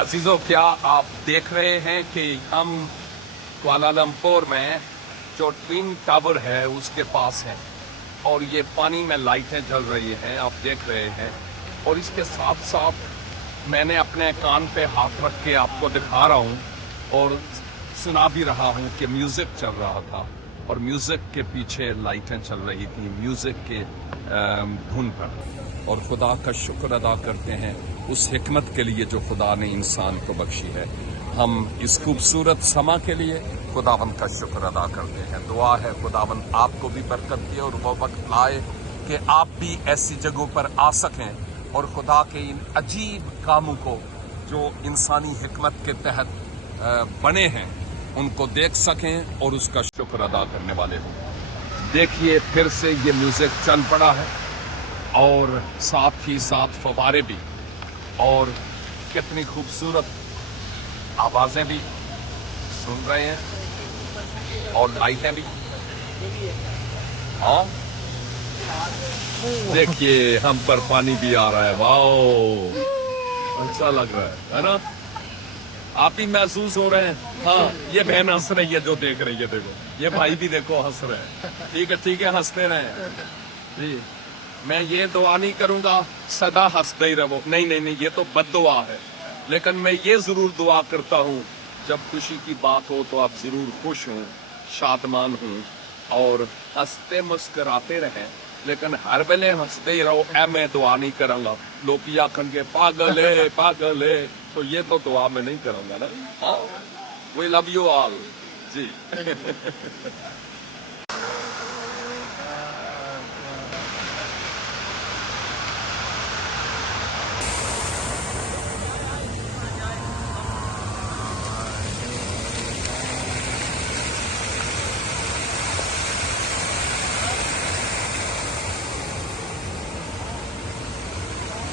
अजीजों, क्या आप देख रहे हैं कि हम कुआलालंपुर में जो ट्विन टावर है उसके पास हैं और ये पानी में लाइटें जल रही हैं, आप देख रहे हैं। और इसके साथ साथ मैंने अपने कान पे हाथ रख के आपको दिखा रहा हूँ और सुना भी रहा हूँ कि म्यूजिक चल रहा था और म्यूजिक के पीछे लाइटें चल रही थी, म्यूजिक के धुन पर। और खुदा का शुक्र अदा करते हैं उस हिकमत के लिए जो खुदा ने इंसान को बख्शी है। हम इस खूबसूरत समा के लिए खुदावंद का शुक्र अदा करते हैं। दुआ है खुदावंद आपको भी बरकत दे और वो वक्त लाए कि आप भी ऐसी जगहों पर आ सकें और खुदा के इन अजीब कामों को जो इंसानी हिकमत के तहत बने हैं उनको देख सकें और उसका शुक्र अदा करने वाले हों। देखिए, फिर से ये म्यूजिक चल पड़ा है और साथ ही साथ फव्वारे भी और कितनी खूबसूरत आवाजें भी सुन रहे हैं और लाइटें भी। हाँ, देखिए हम पर पानी भी आ रहा है। वाओ, अच्छा लग रहा है ना? आप ही महसूस हो रहे हैं? हाँ, ये बहन हंस रही है जो देख रही है, देखो ये भाई भी देखो हंस रहे हैं। ठीक है, हंसते रहे जी। मैं ये दुआ नहीं करूंगा सदा हंसते ही रहो, नहीं, ये तो बद्दुआ है। लेकिन मैं ये जरूर दुआ करता हूँ जब खुशी की बात हो तो आप जरूर खुश हों, शादमान हों और हंसते मुस्कुराते रहें। लेकिन हर वेले हंसते ही रहो, ऐ मैं दुआ नहीं करूंगा, लोग या कहेंगे पागल है, तो ये तो दुआ मैं नहीं करूंगा ना। We love you all ji.